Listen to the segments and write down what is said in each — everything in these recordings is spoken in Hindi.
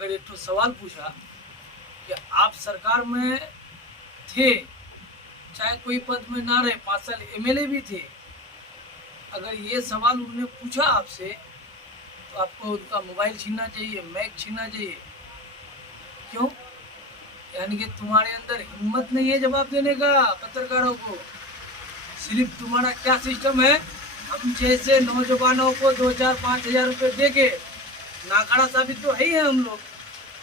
अगर एक तो सवाल पूछा कि आप सरकार में थे, चाहे कोई पद में ना रहे, 5 साल एमएलए भी थे, अगर ये सवाल उन्होंने पूछा आपसे तो आपको उनका मोबाइल छीनना चाहिए, माइक छीनना चाहिए। क्यों? यानी कि तुम्हारे अंदर हिम्मत नहीं है जवाब देने का पत्रकारों को। सिर्फ तुम्हारा क्या सिस्टम है, हम जैसे नौजवानों को 2-4-5 हज़ार रुपये दे के, नाकारा साबित तो है ही है हम लोग,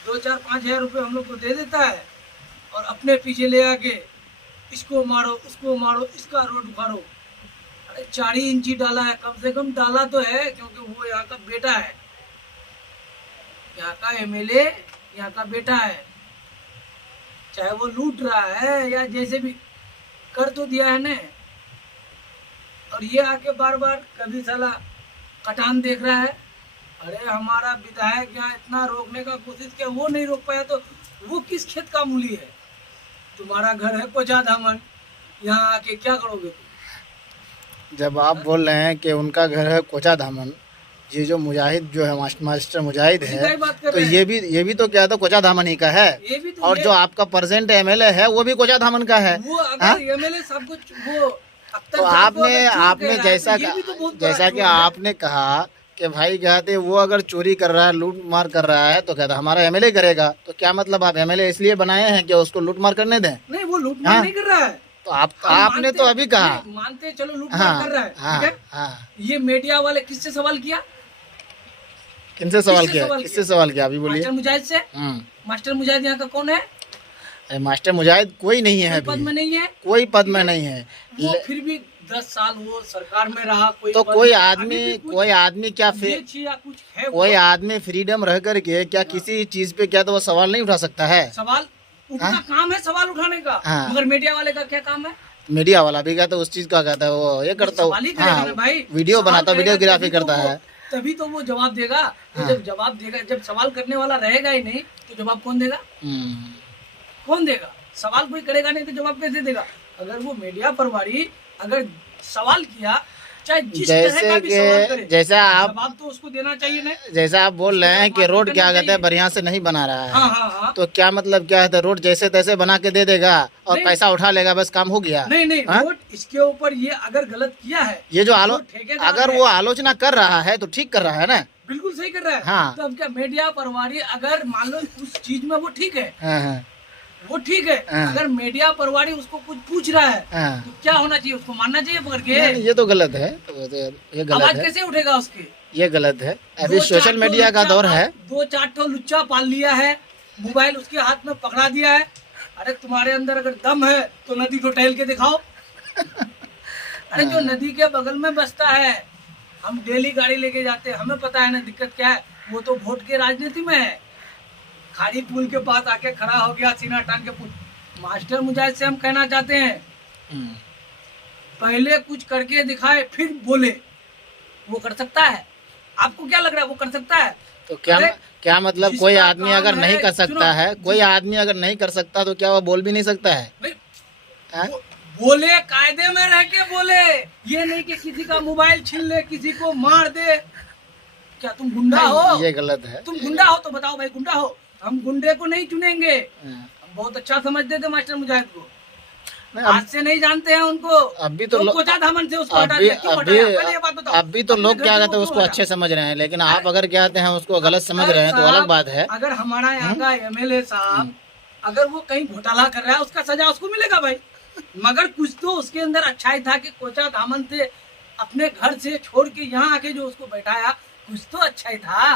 2-4-5 हज़ार रुपये हम लोग को दे देता है और अपने पीछे ले आके इसको मारो, उसको मारो, इसका रोड उखाड़ो। अरे 4 इंची डाला है, कम से कम डाला तो है, क्योंकि वो यहाँ का बेटा है, यहाँ का एमएलए यहाँ का बेटा है। चाहे वो लूट रहा है या जैसे भी कर तो दिया है ने। और ये आके बार बार कभी साला कटान देख रहा है, अरे हमारा विधायक यहाँ इतना रोकने का कोशिश किया, वो नहीं रोक पाया, तो वो किस खेत का मूली है? तुम्हारा घर है कोचा धामन, यहाँ आके क्या करोगे तुम? जब आप बोल रहे हैं कि उनका घर है कोचा धामन, ये जो मुजाहिद जो है मास्टर मुजाहिद है, तो ये भी तो क्या था, कोचा धामन ही का है। तो और जो आपका प्रेजेंट एमएलए है वो भी कोचा धामन का है। वो अगर एमएलए सब कुछ वो तो आपने जैसा कि आपने कहा कि भाई कहते वो अगर चोरी कर रहा है, लूट मार कर रहा है, तो कहता हमारा एमएलए करेगा। तो क्या मतलब आप एमएलए इसलिए बनाए हैं कि उसको लूट मार करने दें? नहीं, वो लूट मार नहीं कर रहा है। तो आपने तो अभी कहा मानते चलो लूट मार कर रहा है, ठीक है? ये मीडिया वाले किससे सवाल किया? किनसे सवाल किया? किससे सवाल किया अभी बोलिए? मास्टर मुजाहिद से। मास्टर मुजाहिद यहाँ का कौन है? मास्टर मुजाहिद कोई नहीं है, पद में नहीं है, कोई पद में नहीं है। वो फिर भी 10 साल वो सरकार में रहा, तो कोई आदमी क्या कोई आदमी फ्रीडम रह करके क्या किसी चीज पे क्या तो वो सवाल नहीं उठा सकता है? सवाल उनका काम है, सवाल उठाने का। मगर मीडिया वाले का क्या काम है? मीडिया वाला भी कहता है उस चीज का, कहता है वो ये करता है, भाई वीडियो बनाता, वीडियोग्राफी करता है, तभी तो वो जवाब देगा। तो जब जवाब देगा, जब सवाल करने वाला रहेगा ही नहीं तो जवाब कौन देगा? कौन देगा? सवाल कोई करेगा नहीं तो जवाब कैसे देगा? अगर वो मीडिया प्रभारी अगर सवाल किया, चाहे जिस तरह का भी सवाल करे, जैसा आप जवाब तो उसको देना चाहिए ना। जैसा आप बोल रहे हैं कि रोड क्या कहते हैं बढ़िया से नहीं बना रहा है। हाँ। तो क्या मतलब क्या है? रोड जैसे तैसे बना के दे देगा और पैसा उठा लेगा, बस काम हो गया? नहीं, रोड इसके ऊपर ये अगर गलत किया है, ये जो अगर वो आलोचना कर रहा है तो ठीक कर रहा है ना, बिल्कुल सही कर रहा है। हाँ। तो अब क्या मीडिया प्रभारी अगर मान लो उस चीज में वो ठीक है, हाँ। वो ठीक है, अगर मीडिया प्रभारी उसको कुछ पूछ रहा है तो क्या होना चाहिए? उसको मानना चाहिए पकड़ के? ये तो गलत है, ये गलत आवाज है। कैसे उठेगा उसके? ये गलत है। अभी सोशल मीडिया का दौर है। 2-4 ठो लुच्चा पाल लिया है, मोबाइल उसके हाथ में पकड़ा दिया है। अरे तुम्हारे अंदर अगर दम है तो नदी को टहल के दिखाओ। अरे जो नदी के बगल में बसता है, हम डेली गाड़ी लेके जाते हैं, हमें पता है ना दिक्कत क्या है। वो तो वोट के राजनीति में है, खाड़ी पुल के पास आके खड़ा हो गया सीना टांग के। पुल मास्टर मुजाहिद से हम कहना चाहते हैं, पहले कुछ करके दिखाए फिर बोले। वो कर सकता है? आपको क्या लग रहा है वो कर सकता है? तो क्या मतलब कोई आदमी अगर नहीं कर सकता है, कोई आदमी अगर नहीं कर सकता तो क्या वो बोल भी नहीं सकता है? बोले, कायदे में रह के बोले, ये नहीं कि किसी का मोबाइल छीन ले, किसी को मार दे। क्या तुम गुंडा हो? ये गलत है। तुम गुंडा हो तो बताओ भाई, गुंडा हो? हम गुंडे को नहीं चुनेंगे, हम बहुत अच्छा समझते थे मास्टर मुजाहिद को, आज से नहीं जानते हैं उनको। अभी तो कोचा धामन से उसको अभी तो लोग क्या कहते हैं उसको अच्छे समझ रहे हैं, लेकिन आप अगर कहते हैं उसको गलत समझ रहे हैं तो अलग बात है। अगर हमारा यहाँ का एमएलए साहब अगर वो कहीं घोटाला कर रहा है, उसका सजा उसको मिलेगा भाई। मगर कुछ तो उसके अंदर अच्छाई था कि कोचा धामन से अपने घर से छोड़ के यहाँ आके जो उसको बैठाया, कुछ तो अच्छा ही था।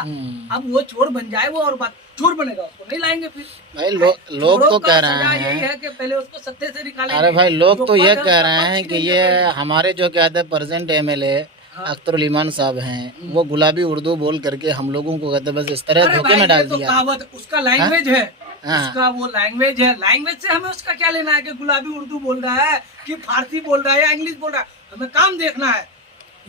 अब वो चोर बन जाए वो और बात, चोर बनेगा उसको नहीं लाएंगे फिर। भाई लोग तो कह रहे हैं यही है कि पहले उसको सत्ते से निकालेंगे। अरे भाई लोग तो ये कह रहे हैं कि ये हमारे जो कहते हैं प्रेजेंट एमएलए अख्तर ईमान साहब हैं, वो गुलाबी उर्दू बोल करके हम लोगों को कहते बस इस तरह धोखे में डाल दिया। कहावत उसका लैंग्वेज है, उसका वो लैंग्वेज है। लैंग्वेज से हमें उसका क्या लेना है कि गुलाबी उर्दू बोल रहा है कि फारसी बोल रहा है या इंग्लिश बोल रहा है? हमें काम देखना है।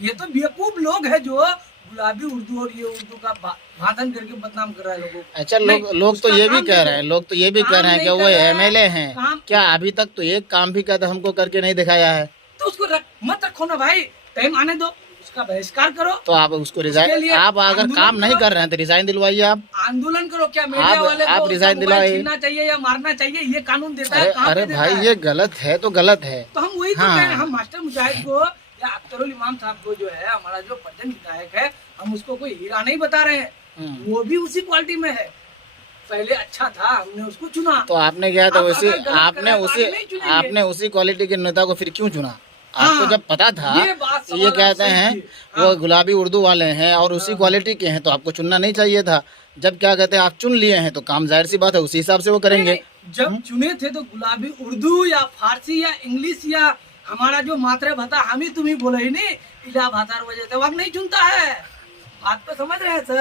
ये तो बेवकूफ लोग है जो गुलाबी उर्दू और ये उर्दू का भाषण करके बदनाम कर रहा है लोगों को। अच्छा, लोग तो ये भी कह रहे हैं, लोग तो ये भी कह रहे हैं कि वो एमएलए हैं, क्या अभी तक तो एक काम भी कहते हमको करके नहीं दिखाया है? तो उसको मत रखो ना भाई, टाइम आने दो, उसका बहिष्कार करो। तो आप उसको उसके रिजाइन, लिए आप अगर आंदोलन काम नहीं करो। कर रहे हैं तो रिजाइन दिलवाइए आप। आंदोलन करो। क्या मीडिया वाले आप को रिजाइन उसका मोबाइल दिलाइए। छीनना चाहिए या मारना चाहिए, ये कानून देता है? अरे कहाँ अरे पे देता भाई है? ये गलत है तो गलत है। तो हम वही तो हाँ। कह रहे हैं। हम मास्टर मुजाहिद को या अख्तरुल इमाम साहब को जो है हमारा जो प्रधान विधायक है, हम उसको कोई हीरा नहीं बता रहे हैं। वो भी उसी क्वालिटी में है। पहले अच्छा था, हमने उसको चुना। तो आपने क्या था अब उसी, अगर गलत कर आपने रहा है तो उसी, आगे नहीं चुनेंगे। आपने उसी क्वालिटी के नेता को फिर क्यों चुना? आपको हाँ, जब पता था ये बात ये सवाल आप कहते सही हैं किए। वो हाँ। गुलाबी उर्दू वाले हैं और उसी हाँ। क्वालिटी के हैं, तो आपको चुनना नहीं चाहिए था। जब क्या कहते हैं आप चुन लिए हैं तो काम जाहिर सी बात है उसी हिसाब से वो करेंगे। नहीं, जब चुने थे तो गुलाबी उर्दू या फारसी या इंग्लिश या हमारा जो मातृभाषा हम ही तुम ही बोले ही नहीं, इला भाषा वजह से वक्त नहीं चुनता है। बात तो समझ रहे हैं सर।